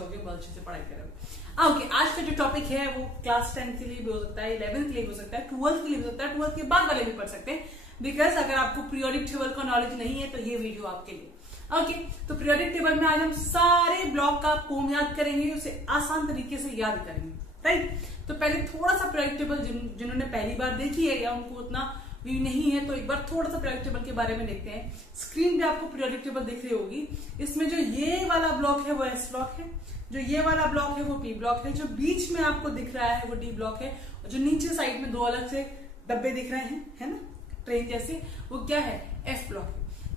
अच्छे होगे, बहुत अच्छे से पढ़ाई करोगे। ओके, आज का जो टॉपिक है वो क्लास 10 के लिए भी हो सकता है, 11th के लिए भी हो सकता है, 12th के लिए भी हो सकता है, 12th के बाद वाले भी पढ़ सकते हैं, बिकॉज अगर आपको पीरियोडिक टेबल का नॉलेज नहीं है तो ये वीडियो आपके लिए। ओके, तो पीरियोडिक टेबल में आज हम सारे ब्लॉक का फॉर्म याद करेंगे, उसे आसान तरीके से याद करेंगे, राइट। तो पहले थोड़ा सा पीरियोडिक टेबल जिन्होंने पहली बार देखी है या उनको उतना भी नहीं है तो एक बार थोड़ा सा पीरियोडिक टेबल के बारे में देखते हैं। स्क्रीन पे आपको पीरियोडिक टेबल दिख रही होगी। इसमें जो ये वाला ब्लॉक है वो एस ब्लॉक है, जो ये वाला ब्लॉक है वो पी ब्लॉक है, जो बीच में आपको दिख रहा है वो डी ब्लॉक है, और जो नीचे साइड में दो अलग से डब्बे दिख रहे हैं, है ना, ट्रेन जैसे, वो क्या है, एफ ब्लॉक।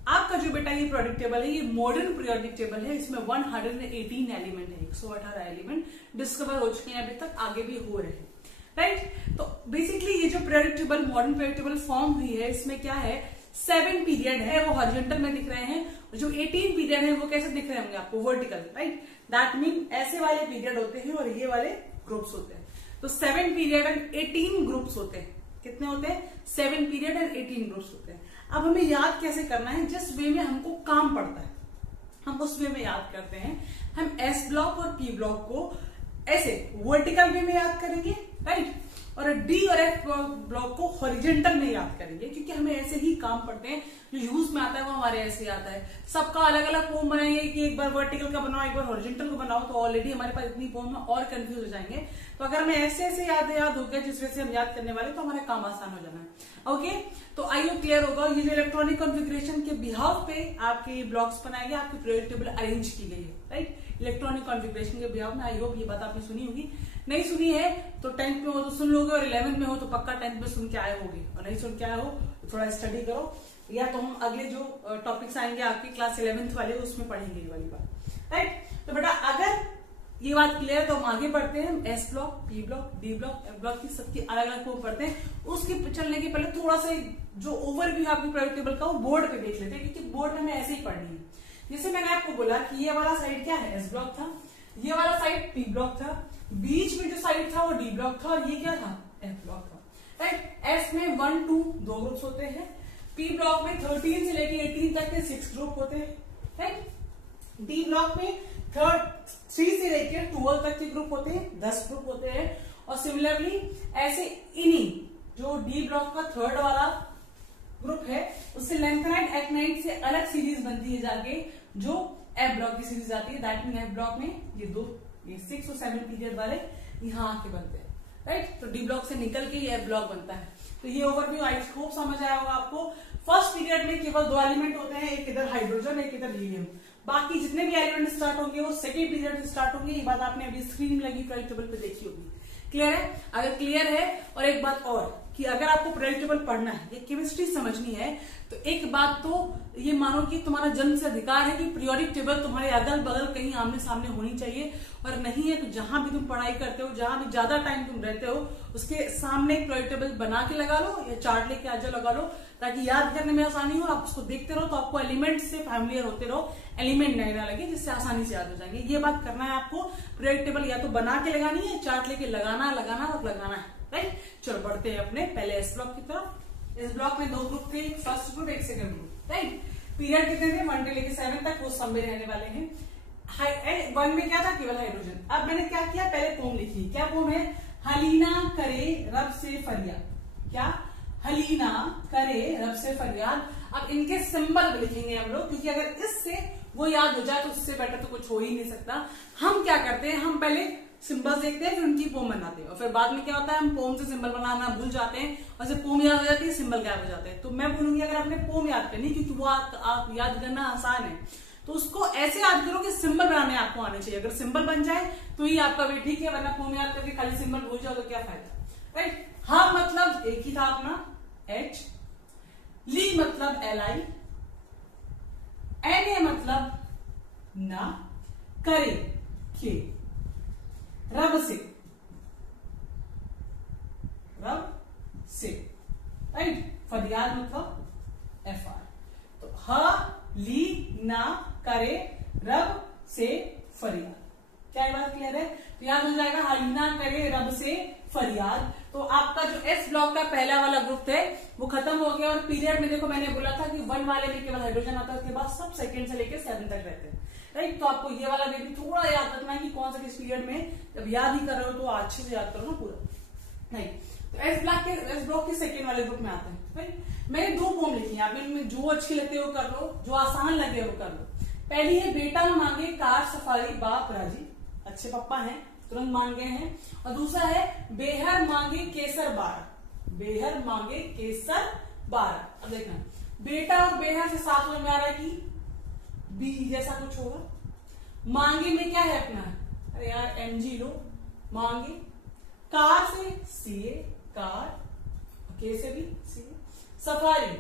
आपका जो बेटा ये पीरियोडिक टेबल है, ये मॉडर्न पीरियोडिक टेबल है। इसमें 118 एलिमेंट है, 118 एलिमेंट डिस्कवर हो चुके हैं, अभी तक आगे भी हो रहे हैं, राइट। तो बेसिकली ये जो periodic table, modern periodic table form हुई है, इसमें क्या है, 7 पीरियड है, वो हॉरिजॉन्टल में दिख रहे हैं। जो 18 पीरियड है वो कैसे दिख रहे होंगे आपको, वर्टिकल, राइट। दैट मीन ऐसे वाले पीरियड होते हैं और ये वाले ग्रुप्स होते हैं। तो 7 पीरियड एंड 18 ग्रुप्स होते हैं। कितने होते हैं, 7 पीरियड एंड 18 ग्रुप्स होते हैं। अब हमें याद कैसे करना है, जिस वे में हमको काम पड़ता है हम उस वे में याद करते हैं। हम एस ब्लॉक और पी ब्लॉक को ऐसे वर्टिकल वे में याद करेंगे, राइट, और डी और एफ ब्लॉक को हॉरिजॉन्टल में याद करेंगे, क्योंकि हमें ऐसे ही काम पड़ते हैं। जो यूज में आता है वो हमारे ऐसे आता है। सबका अलग अलग फॉर्म बनाएंगे कि एक बार वर्टिकल का बनाओ, एक बार हॉरिजॉन्टल को बनाओ, तो ऑलरेडी हमारे पास इतनी फॉर्म में और कंफ्यूज हो जाएंगे। तो अगर हमें ऐसे ऐसे याद हो गया जिस वजह से हम याद करने वाले, तो हमारा काम आसान हो जाना है। ओके, तो आई होप क्लियर होगा। ये जो इलेक्ट्रॉनिक कॉन्फ़िगरेशन के बिहाव पे आपके ब्लॉक्स बनाए गए, आपकी पीरियोडिक टेबल अरेंज की गई है, राइट, इलेक्ट्रॉनिक कॉन्फ़िगरेशन के बिहाव में। आई होप ये बात आपने सुनी होगी। नहीं सुनी है तो 10th में हो तो सुन लोगे, और 11th में हो तो पक्का 10th में सुन के आए होगे, और नहीं सुन के आए हो तो थोड़ा स्टडी करो, या तो हम अगले जो टॉपिक्स आएंगे आपके क्लास 11th वाले उसमें पढ़ेंगे ये वाली बात, राइट। तो बेटा अगर ये बात क्लियर है तो हम आगे बढ़ते हैं। हम S block, P block, D block, F block की सबकी अलग अलग फॉर्म पढ़ते हैं। उसके चलने के पहले थोड़ा सा जो ओवरव्यू आपकी पीरियोडिक टेबल का वो बोर्ड पे देख लेते हैं, क्योंकि बोर्ड में हमें ऐसे ही पढ़नी है। जैसे मैंने आपको बोला कि ये वाला साइड क्या है, एस ब्लॉक था, ये वाला साइड पी ब्लॉक था, बीच में जो साइड था वो डी ब्लॉक था, और ये क्या था, एफ ब्लॉक था, राइट। एस में 1, 2 दो ग्रुप्स होते हैं। पी ब्लॉक में 13 से लेकर 18 तक के 6 ग्रुप होते हैं, राइट। डी ब्लॉक में 3 से लेकर 12 तक के ग्रुप होते हैं, 10 ग्रुप होते हैं। और सिमिलरली ऐसे इन्हीं जो डी ब्लॉक का 3rd वाला ग्रुप है, उससे लैंथेनाइट एक्टिनाइट से अलग सीरीज बनती है जाके, जो एफ ब्लॉक की सीरीज आती है। दैट मीन एफ ब्लॉक में ये 6 और 7 पीरियड वाले यहाँ आके बनते हैं, राइट। तो डी ब्लॉक से निकल के ये एफ ब्लॉक बनता है। तो ये ओवरव्यू आई होप समझ आया होगा आपको। फर्स्ट पीरियड में केवल 2 एलिमेंट होते हैं, एक इधर हाइड्रोजन, एक इधर हीलियम। बाकी जितने भी एलिमेंट स्टार्ट होंगे वो सेकेंड पीरियड से स्टार्ट होंगे। ये बात आपने अभी स्क्रीन में लगी पीरियोडिक टेबल पे देखी होगी। क्लियर है? अगर क्लियर है, और एक बात और कि अगर आपको पीरियोडिक टेबल पढ़ना है या केमिस्ट्री समझनी है, तो एक बात तो ये मानो कि तुम्हारा जन्म से अधिकार है कि पीरियोडिक टेबल तुम्हारे अगल बगल कहीं आमने सामने होनी चाहिए। और नहीं है तो जहां भी तुम पढ़ाई करते हो, जहां भी ज्यादा टाइम तुम रहते हो, उसके सामने एक पीरियोडिक टेबल बना के लगा लो, या चार्ट लेके आ जाओ लगा लो, ताकि याद करने में आसानी हो। आप उसको देखते रहो तो आपको एलिमेंट से फैमिलियर होते रहो, एलिमेंट नए ना लगे, जिससे आसानी से याद हो जाएंगे। ये बात करना है आपको। पीरियोडिक टेबल या तो बना के लगानी है, चार्ट लेके लगाना और लगाना है, राइट। चलो बढ़ते हैं अपने पहले एस ब्लॉक की तरफ। इस ब्लॉक में 2 ग्रुप थे, एक फर्स्ट ग्रुप, एक सेकंड ग्रुप, राइट। पीरियड कितने थे, 1 से लेकर 7 तक, वो सब में रहने वाले हैं। 1 में क्या था, केवल हाइड्रोजन। अब मैंने क्या किया, पहले पोम लिखी। क्या पोम है, हलीना करे रब से फरियाद। क्या, हलीना करे रब से फरियाद। अब इनके सिंबल लिखेंगे हम लोग, क्योंकि अगर इससे वो याद हो जाए तो उससे बेटर तो कुछ हो ही नहीं सकता। हम क्या करते हैं, हम पहले सिंबल देखते हैं, फिर उनकी पोम बनाते हैं, और फिर बाद में क्या होता है, हम पोम से सिंबल बनाना भूल जाते हैं, और जब पोम याद हो जाती है सिंबल गायब हो जाते हैं। तो मैं बोलूंगी अगर आपने पोम याद करनी, क्योंकि वो आप याद करना आसान है, तो उसको ऐसे याद करो कि सिंबल बनाने आपको आने चाहिए। अगर सिंबल बन जाए तो ही आपका वे ठीक है, वरना पोम याद करके खाली सिंबल भूल जाओ तो क्या फायदा, राइट। हाँ मतलब एक ही था अपना, H। ली मतलब Li। Na मतलब ना, करे के, रब से, राइट। फरियाद मतलब FR। तो ह ली ना करे रब से फरियाद। क्या ये बात क्लियर है? तो याद हो जाएगा, हलीना करे रब से फरियाद। तो आपका जो एस ब्लॉक का पहला वाला ग्रुप है वो खत्म हो गया। और पीरियड में देखो मैंने बोला था कि 1 वाले में केवल हाइड्रोजन आता है, उसके बाद सब सेकंड से लेकर 7 तक रहते हैं, राइट। तो आपको ये वाला भी थोड़ा याद रखना है कि कौन सा किस पीरियड में, जब याद ही कर रहे हो तो अच्छे से याद करो ना पूरा। राइट, तो एस ब्लॉक के सेकेंड वाले ग्रुप में आते हैं। राइट, मैंने 2 पोम लिखी है, आप इनमें जो अच्छी लगती है वो कर लो, जो आसान लगे वो कर लो। पहली है बेटा मांगे कार सफारी बाप राजी, अच्छे पप्पा हैं तुरंत मान गए हैं। और दूसरा है बेहर मांगे केसर 12, बेहर मांगे केसर 12। अब देखना बेटा और बेहर से साथ में आ रहा है कि बी जैसा कुछ होगा। मांगे में क्या है अपना, अरे यार एमजी लो, मांगे कार से सीए कार, के से भी सीए, सफारी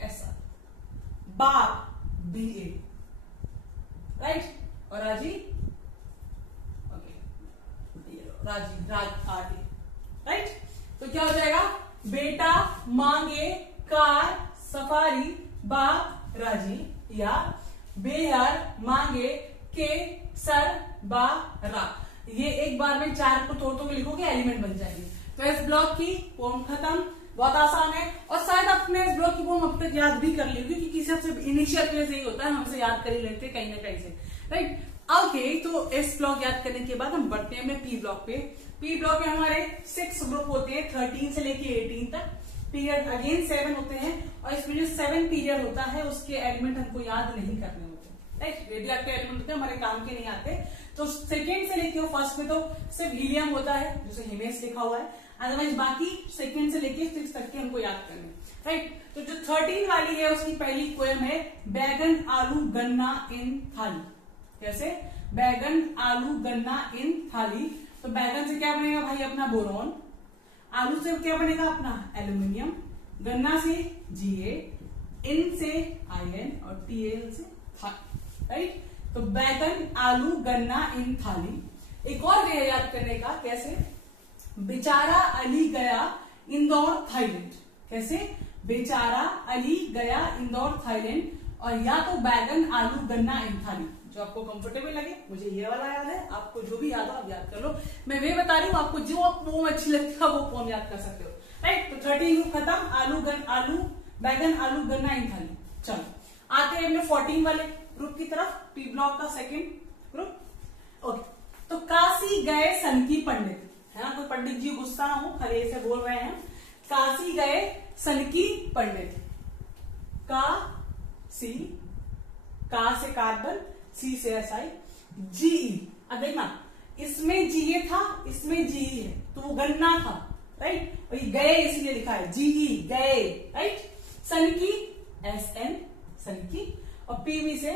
ऐसा, बाप बीए, राइट, और राजी राजी राज आगे। राइट, तो क्या हो जाएगा, बेटा मांगे कार सफारी बाप राजी, या बेहर मांगे के सर बा रा। ये एक बार में 4 को तोड़ के लिखोगे, एलिमेंट बन जाएंगे। तो इस ब्लॉक की पोम खत्म, बहुत आसान है। और शायद आपने इस ब्लॉक की पोम अब तक याद भी कर ली होगी, क्योंकि सबसे इनिशियल फेज यही होता है, हमसे याद कर ही लेते कहीं ना कहीं से। राइट, ओके, तो इस ब्लॉक याद करने के बाद हम बढ़ते हैं पी ब्लॉक पे। पी ब्लॉक में हमारे 6 ग्रुप होते हैं, 13 से लेके 18 तक। पीरियड अगेन 7 होते हैं, और इसमें जो 7 पीरियड होता है उसके एलिमेंट हमको याद नहीं करने होते। राइट, रेडियो एक्टिव एलिमेंट होते हैं, हमारे काम के नहीं आते। तो सेकेंड से लेके फर्स्ट में तो सिर्फ हीलियम होता है, जिसे हिमेस लिखा हुआ है, अदरवाइज बाकी सेकेंड से लेके 6 तक के हमको याद करने। राइट, तो जो 13 वाली है उसकी पहली पोएम है बैगन आलू गन्ना इन थाली। कैसे, बैगन आलू गन्ना इन थाली। तो बैगन से क्या बनेगा भाई अपना बोरॉन, आलू से क्या बनेगा अपना एल्यूमिनियम, गन्ना से जीए, इन से आयरन, और टीएल से थाली। राइट, तो बैगन आलू गन्ना इन थाली। एक और वे याद करने का, कैसे, बेचारा अली गया इंदौर थाईलैंड। कैसे, बेचारा अली गया इंदौर थाईलैंड, और या तो बैगन आलू गन्ना इन थाली, जो आपको कंफर्टेबल लगे। मुझे ये वाला याद है, आपको जो भी याद हो आप याद कर लो। मैं वे बता रही हूँ, आपको जो पोम अच्छी लगती है वो पोम याद कर सकते हो। राइट, तो 13 ग्रुप खत्म, आलू बैगन आलू गन्ना इन थाली। चलो आते हैं अपने 14 वाले ग्रुप की तरफ, पी ब्लॉक का सेकेंड ग्रुप। ओके, तो काशी गए सनकी पंडित, है ना, कोई पंडित जी गुस्सा ना हो, खरे से बोल रहे हैं। काशी गए सनकी पंडित, का सी, का से कार्बन, सी से एसआई, जीई। अब देखना इसमें जीए था, इसमें जीई है, तो वो गन्ना था। राइट, और ये गए इसलिए लिखा है जीई गए। राइट, सनकी एसएन सनकी, और पीवी से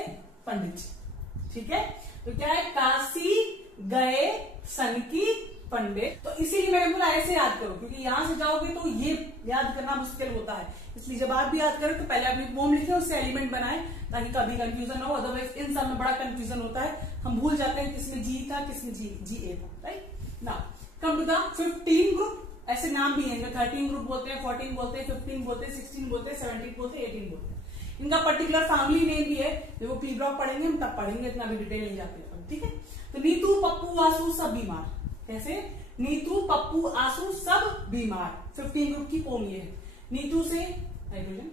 पंडित। ठीक है, तो क्या है, काशी गए सनकी पंडित। तो इसीलिए मैंने बोला ऐसे याद करो, क्योंकि यहां से जाओगे तो ये याद करना मुश्किल होता है। इसलिए जब आप भी याद करें तो पहले अपनी पोम लिखे, उससे एलिमेंट बनाए, ताकि कभी कंफ्यूजन ना हो। अदरवाइज इन सब में बड़ा कंफ्यूजन होता है, हम भूल जाते हैं किसमें जी था किसमें जी ए था। Right, now come to the 15 group. ऐसे नाम भी हैं, 13 ग्रुप बोलते हैं, 14 बोलते हैं, 15 बोलते हैं, 16 बोलते हैं, 17 बोलते हैं, 18 बोलते हैं। इनका पर्टिकुलर फैमिली नेम भी है, जब वो पी ब्लॉक पढ़ेंगे हम तब पढ़ेंगे, इतना भी डिटेल नहीं जाते। ठीक है, तो नीतू पप्पू आंसू सब बीमार। कैसे, नीतू पप्पू आंसू सब बीमार। 15 ग्रुप की पोम ये है। नीतू से हाइड्रोजन,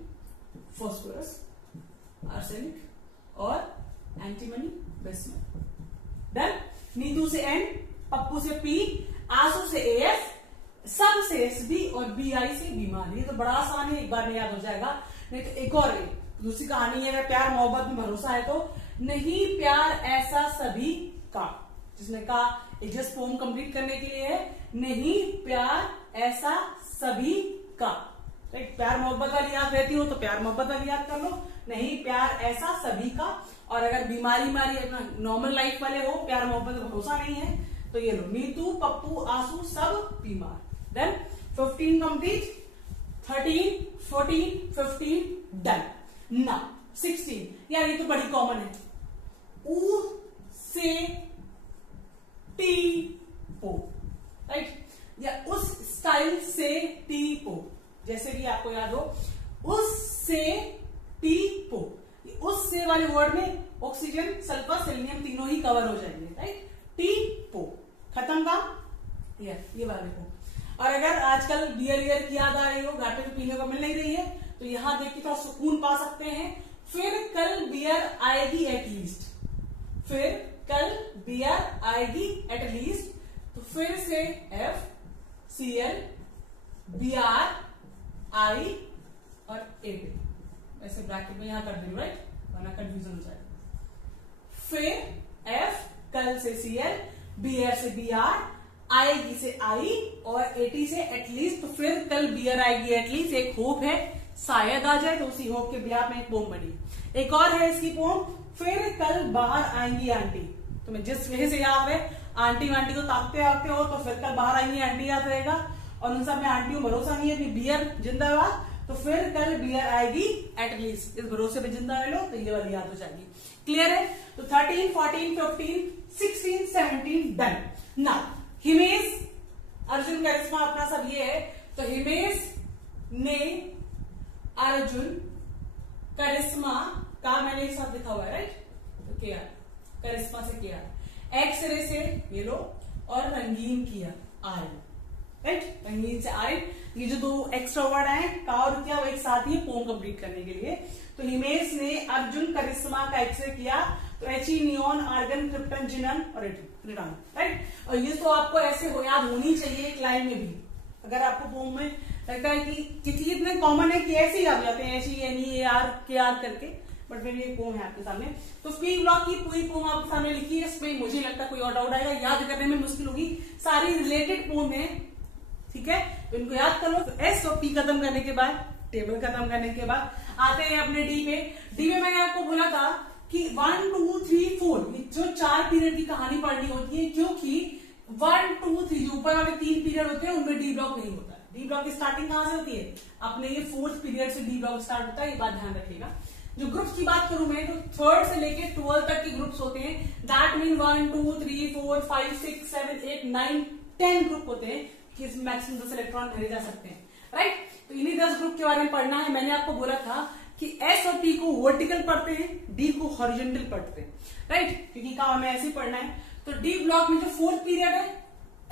फास्फोरस, आर्सेनिक और एंटीमनी बिस्मथ। डन। नीतू से एन, पप्पू से पी, आंसू से एफ, सब से एसबी, और बीआई से बीमार। ये तो बड़ा आसान है, एक बार में याद हो जाएगा। नहीं तो एक और दूसरी कहानी है, अगर प्यार मोहब्बत में भरोसा है तो नहीं प्यार ऐसा सभी का, जिसने कहा जस्ट पोम कंप्लीट करने के लिए है, नहीं प्यार ऐसा सभी का। राइट, प्यार मोहब्बत वाली याद रहती हो तो प्यार मोहब्बत वाली याद कर लो, नहीं प्यार ऐसा सभी का। और अगर बीमारी अपना नॉर्मल लाइफ वाले हो, प्यार मोहब्बत में भरोसा नहीं है, तो ये लो, नीतू पप्पू आंसू सब बीमार। Then 15 complete, 13, 14, 15 done. ना 16, यार ये तो बड़ी कॉमन है, ऊ से टी पो। राइट, या उस स्टाइल से टी पो, जैसे कि आपको याद हो, उस से टी पो। उस से वाले वर्ड में ऑक्सीजन, सल्फर, सेलेनियम तीनों ही कवर हो जाएंगे। राइट, टी पो खत्म का। ये वाले को। और अगर आजकल बियर की याद आ रही हो, घाटे में पीने को मिल नहीं रही है, तो यहां देख के थोड़ा सुकून पा सकते हैं। फिर कल बियर आएगी एटलीस्ट। फिर कल BR आएगी एटलीस्ट, तो फिर से FCL BR I और AD, ऐसे ब्रैकेट में यहां कर दे राइट, वरना कंफ्यूजन हो जाएगा। फिर F कल से CL, BR से BR, आएगी से I और AT से एटलीस्ट, तो फिर कल BR आएगी एटलीस्ट, एक होप है शायद आ जाए, तो उसी होप के बिहाफ में एक पोम बनी। एक और है इसकी पोम, फिर कल बाहर आएंगी आंटी, तुम्हें जिस वजह से याद है आंटी वांटी को ताकते आते हो, तो फिर कल बाहर आएंगी आंटी याद रहेगा, और उन सब में आंटी को भरोसा नहीं है कि BR जिंदाबाद, तो फिर कल BR आएगी एटलीस्ट, इस भरोसे पे जिंदा रह लो, तो ये वाली याद हो जाएगी। क्लियर है? तो 13, 14, 15, 16, 17 डन। नाउ हिमेश, अर्जुन, करिश्मा अपना सब ये है, तो हिमेश ने अर्जुन करिश्मा का मैंने एक साथ लिखा हुआ है राइट, तो KR, करिश्मा से KR, एक्सरे से ये लो, और रंगीन किया आय, राइट, रंगीन से आय, ये जो दो एक्स्ट्रा वर्ड आए का और किया वो एक साथ ही पोम कंप्लीट करने के लिए। तो हिमेश ने अर्जुन करिश्मा का एक्सरे किया, तो He, नियॉन, आर्गन, क्रिप्टन, जिनन और रिडान, राइट। और ये तो आपको ऐसे याद होनी चाहिए एक लाइन में भी, अगर आपको पोम में लगता है कि इतने कॉमन है कि ऐसे ही याद जाते हैं, HENEAR करके, बट फिर ये पोम है आपके सामने। तो P ब्लॉक की पूरी पोम आपके सामने लिखी है, इसमें मुझे लगता है कोई और डाउट आएगा, याद करने में मुश्किल होगी, सारी रिलेटेड पोम है, ठीक है, तो इनको याद कर लो। तो S और P खत्म करने के बाद, टेबल खत्म करने के बाद आते हैं अपने D पे। D में मैंने आपको बोला था कि 1, 2, 3, 4 जो 4 पीरियड की कहानी पढ़नी होती है, क्योंकि 1, 2, 3 जो ऊपर वाले 3 पीरियड होते हैं उनमें D ब्लॉक नहीं होता है। D ब्लॉक की स्टार्टिंग कहां से होती है? अपने ये 4th पीरियड से D ब्लॉक स्टार्ट होता है, ये बात ध्यान रखिएगा। जो ग्रुप्स की बात करूं मैं, तो 3rd से लेके 12 तक के ग्रुप्स होते हैं, दैट मीन 1, 2, 3, 4, 5, 6, 7, 8, 9, 10 ग्रुप होते हैं कि इसमें मैक्सिमम 10 इलेक्ट्रॉन भरे जा सकते हैं, राइट। तो इन्हीं 10 ग्रुप के बारे में पढ़ना है। मैंने आपको बोला था कि S और P को वर्टिकल पढ़ते हैं, D को हॉरिजॉन्टल पढ़ते हैं, राइट, क्योंकि काम में ऐसे ही पढ़ना है। तो D ब्लॉक में जो 4th पीरियड है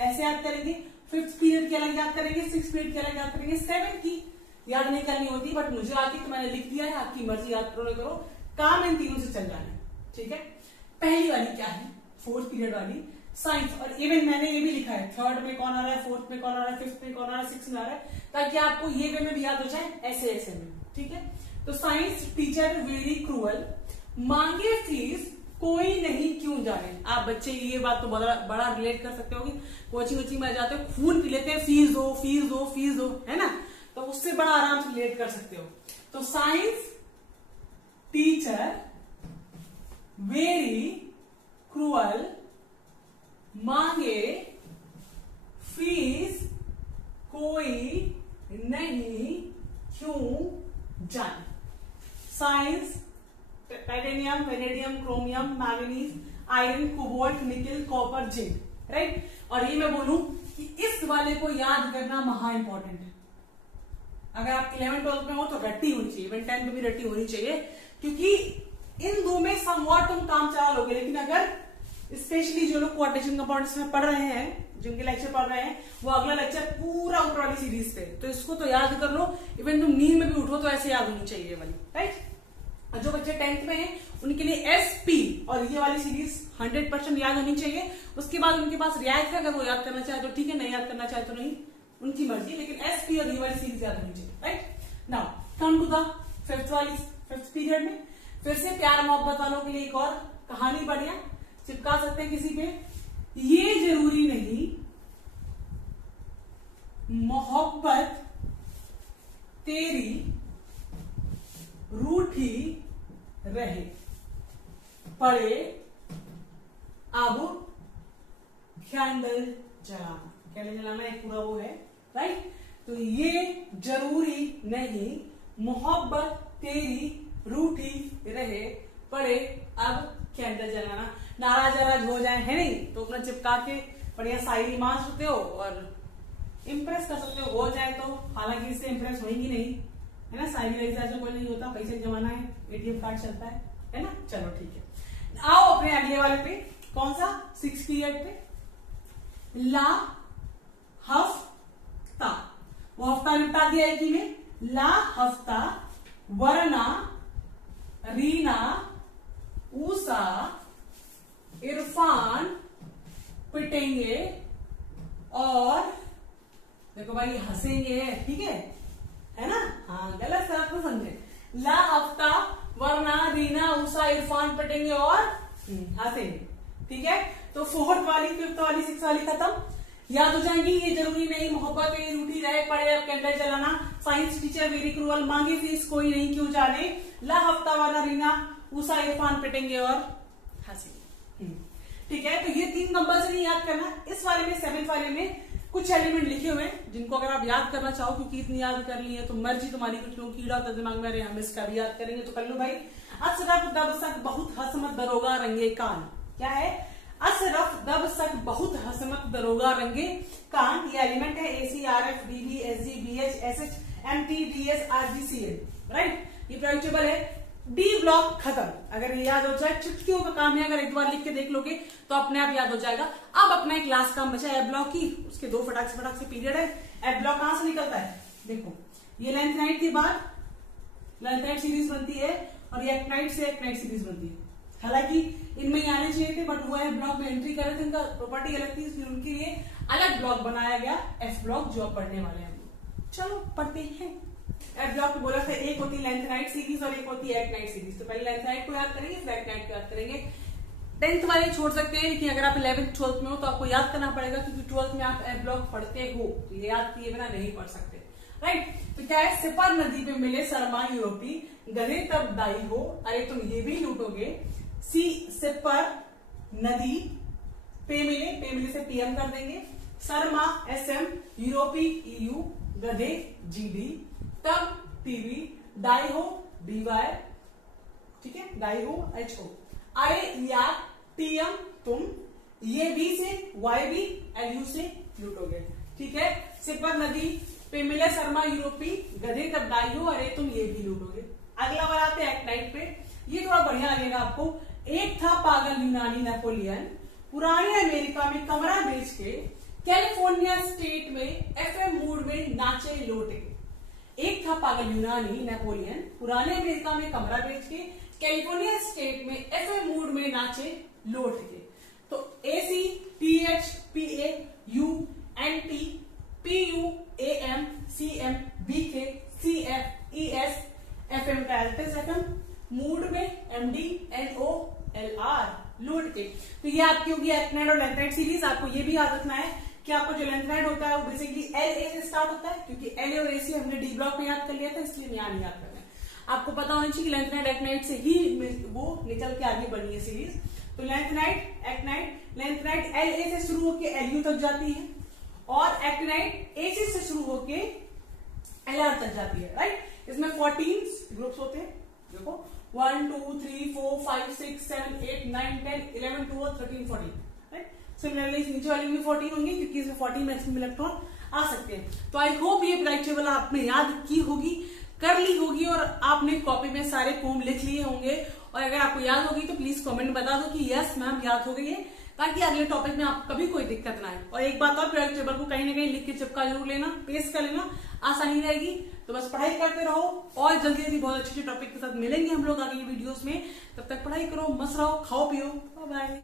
ऐसे याद करेंगे, 5th पीरियड की अलग याद करेंगे, 6th पीरियड की अलग याद करेंगे, 7th की याद नहीं करनी होती, बट मुझे आती तो मैंने लिख दिया है, आपकी मर्जी याद करो नहीं करो, काम इन तीनों से चल जाना है, ठीक है। पहली वाली क्या है? 4th पीरियड वाली साइंस, और इवन मैंने ये भी लिखा है 3rd में कौन आ रहा है, 4th में कौन आ रहा है, 5th में कौन आ रहा है, 6th में आ रहा है, ताकि आपको ये वे में भी याद हो जाए, ऐसे ऐसे में, ठीक है। तो साइंस टीचर वेरी क्रूअल, मांगे फीस कोई नहीं क्यों जाने। आप बच्चे ये बात तो बड़ा रिलेट कर सकते हो कि कोचिंग में जाते हो, खून पी लेते हैं, फीस दो फीस दो फीस दो, है ना, तो उससे बड़ा आराम से रिलेट कर सकते हो। तो साइंस टीचर वेरी क्रूअल, मांगे फीस कोई नहीं क्यों जाने। Science titanium, vanadium, chromium, manganese, iron, cobalt, निकल, कॉपर, जिंक, राइट। और ये मैं बोलूं कि इस वाले को याद करना महा इंपॉर्टेंट है। अगर आप 11th 12th में हो तो रट्टी होनी चाहिए, इवन 10th में भी रट्टी होनी चाहिए, क्योंकि इन दो में समवॉट तुम काम चला लोगे। लेकिन अगर स्पेशली जो लोग कोऑर्डिनेशन कंपाउंड्स में पढ़ रहे हैं, जिनके लेक्चर पढ़ रहे हैं, वो अगला लेक्चर पूरा ऊपर वाली सीरीज पे, तो इसको तो याद कर लो, इवन तुम नींद में भी उठो तो ऐसे याद होनी चाहिए वाली, राइट। और जो बच्चे 10th में हैं उनके लिए SP और ये वाली सीरीज 100% याद होनी चाहिए। उसके बाद उनके पास रियायत है, अगर वो याद करना चाहे तो ठीक है, नहीं याद करना चाहे तो नहीं, उनकी मर्जी, लेकिन SP और ये वाली सीरीज याद होनी चाहिए, right. Now come to the 5th period में फिर से प्यार मोहब्बत वालों के लिए एक और कहानी बढ़िया चिपका सकते हैं किसी पे। ये जरूरी नहीं मोहब्बत तेरी रूठी रहे, पड़े अब कैंडल जलाना। कैंडल जलाना एक पूरा वो है, राइट। तो ये जरूरी नहीं मोहब्बत तेरी रूठी रहे, पड़े अब कैंडल जलाना। नाराज नाराज हो जाए, है नहीं, तो अपना चिपका के बढ़िया शायरी मार सकते हो और इम्प्रेस कर सकते हो जाए तो। हालांकि इससे इम्प्रेस होंगी नहीं, है ना, शायरी वायरी से कोई नहीं होता, पैसे का जमाना है, ATM कार्ड चलता है ना। चलो ठीक है, आओ अपने अगले वाले पे, कौन सा 6th पीरियड पे, ला हफ्ता। वो हफ्ता निपटा दिया एक ही में, ला हफ्ता, वरना, रीना, ऊषा, इरफान पिटेंगे और देखो भाई हंसेंगे, ठीक है ना? हाँ, गलत सर तो समझे। ला हफ्ता वरना रीना उषा इरफान पिटेंगे और हंसेंगे, ठीक है? तो 4th वाली 5th वाली 6th वाली खत्म, याद हो जाएंगी। ये जरूरी नहीं मोहब्बत में रूठी रहे, पड़े अब कैंडल जलाना, साइंस टीचर वेरी क्रूअल, मांगे फीस कोई नहीं क्यों जाने, ला हफ्ता वरना रीना उषा इरफान पिटेंगे और हंसेंगे, ठीक है? तो ये 3 कंपल्सरी याद करना। इस वाले में 7th वाले में कुछ एलिमेंट लिखे हुए हैं जिनको अगर आप याद करना चाहो, क्योंकि इतनी याद कर ली है तो मर्जी तुम्हारी, कुछ लोग कीड़ा होता दिमाग में, अरे हम इसका भी याद करेंगे तो कर लो भाई। असरफ दब सक बहुत हसमत दरोगा रंगे कान, क्या है? असरफ दब सक बहुत हसमत दरोगा रंगे कान, ये एलिमेंट है ACRF DB SG BH SH MT DS RG CL, right? ये प्रोजेक्टेबल है। डी ब्लॉक खत्म, अगर ये याद हो जाए, चुटकियों का काम है, अगर एक बार लिख के देख लोगे तो अपने आप याद हो जाएगा। अब अपना एक लास्ट काम बचा है ब्लॉक की, उसके 2 फटाक से पीरियड है। एफ ब्लॉक कहां से निकलता है? देखो ये लेंथ नाइट के बाद लेंथ नाइट सीरीज बनती है और ये एक्ट नाइट से एक्ट नाइट सीरीज बनती है। हालांकि इनमें ही आने चाहिए थे, बट वो है ब्लॉक में एंट्री कर रहे थे, इनका प्रॉपर्टी अलग थी, इसलिए उनके लिए अलग ब्लॉक बनाया गया, एफ ब्लॉक, जो अब पढ़ने वाले हैं। चलो पढ़ते हैं। एफ ब्लॉक बोला था एक होती लेंथ नाइट सीरीज और एक होती है एक्ट नाइट सीरीज। तो पहले लेंथ नाइट को याद करेंगे, फिर एक्ट नाइट को याद करेंगे। 10th वाले छोड़ सकते हैं, लेकिन अगर आप 11th 12th में हो तो आपको याद करना पड़ेगा, क्योंकि 12th में आप एफ ब्लॉक पढ़ते हो, तो ये याद किए बिना नहीं पढ़ सकते, राइट? तो क्या है? सिपर नदी पे मिले सरमा यूरोपी, गधे तब दाई हो, अरे तुम ये भी लूटोगे। सिपर नदी पे मिले से PM कर देंगे, सरमा SM, यूरोपी EU, गधे GD, तब TV, डाई हो DY, ठीक है? डाई हो HO, अरे या TM तुम, ये भी से YB LU से लूटोगे, ठीक है? सिपर नदी पे मिले शर्मा यूरोपी, गधे तब डाई हो, अरे तुम ये भी लूटोगे। अगला बार आते एक्ट नाइट पे, ये थोड़ा बढ़िया लगेगा आपको। एक था पागल यूनानी नेपोलियन, पुराने अमेरिका में कमरा बेच के कैलिफोर्निया स्टेट में FM मूड में नाचे लौटे। एक था पागल यूनानी नेपोलियन, पुराने अमेरिका में कमरा बेच के कैलिफोर्निया स्टेट में FM मूड में नाचे लौट के। तो AC TH PA U NT PU AM CM BK CF ES FM का एल्टिस FM, मूड में MD NO LR लूट के। तो ये आपकी होगी एक्ट नाइट और लेंथ नाइट सीरीज। आपको ये भी याद रखना है कि आपको जो लेंथ नाइट होता है वो बेसिकली LA से स्टार्ट होता है, क्योंकि LA और AC हमने डी ब्लॉक में याद कर लिया था, इसलिए यहाँ नहीं याद करना है। आपको पता होना चाहिए कि लेंथ नाइट एक्ट नाइट से ही वो निकल के आगे बढ़नी है सीरीज। तो length night act night, length night LA से शुरू होकर LU तक जाती है और एक्ट नाइट AC से शुरू होकर LR तक जाती है, राइट? इसमें 14 ग्रुप्स होते हैं, देखो 1 2 3 4 5 6 7 8 9 10 11 12 13 14, राइट? सिमिलरली नीचे वाली में 14 होंगे, क्योंकि इसमें 14 मैक्सिमम इलेक्ट्रॉन आ सकते हैं। तो आई होप ये ब्राइट टेबल आपने याद की होगी, कर ली होगी, और आपने कॉपी में सारे फॉर्म लिख लिए होंगे। और अगर आपको याद होगी तो प्लीज कमेंट बता दो कि यस मैम याद हो गई है, ताकि अगले टॉपिक में आपको कभी कोई दिक्कत ना आए। और एक बात और, ब्राइट टेबल को कहीं ना कहीं लिख के चिपका जरूर लेना, पेस्ट कर लेना, आसानी रहेगी। तो बस पढ़ाई करते रहो और जल्दी जल्दी बहुत अच्छे टॉपिक के साथ मिलेंगे हम लोग आगे वीडियोस में। तब तक पढ़ाई करो, मस्त रहो, खाओ पियो, बाय बाय।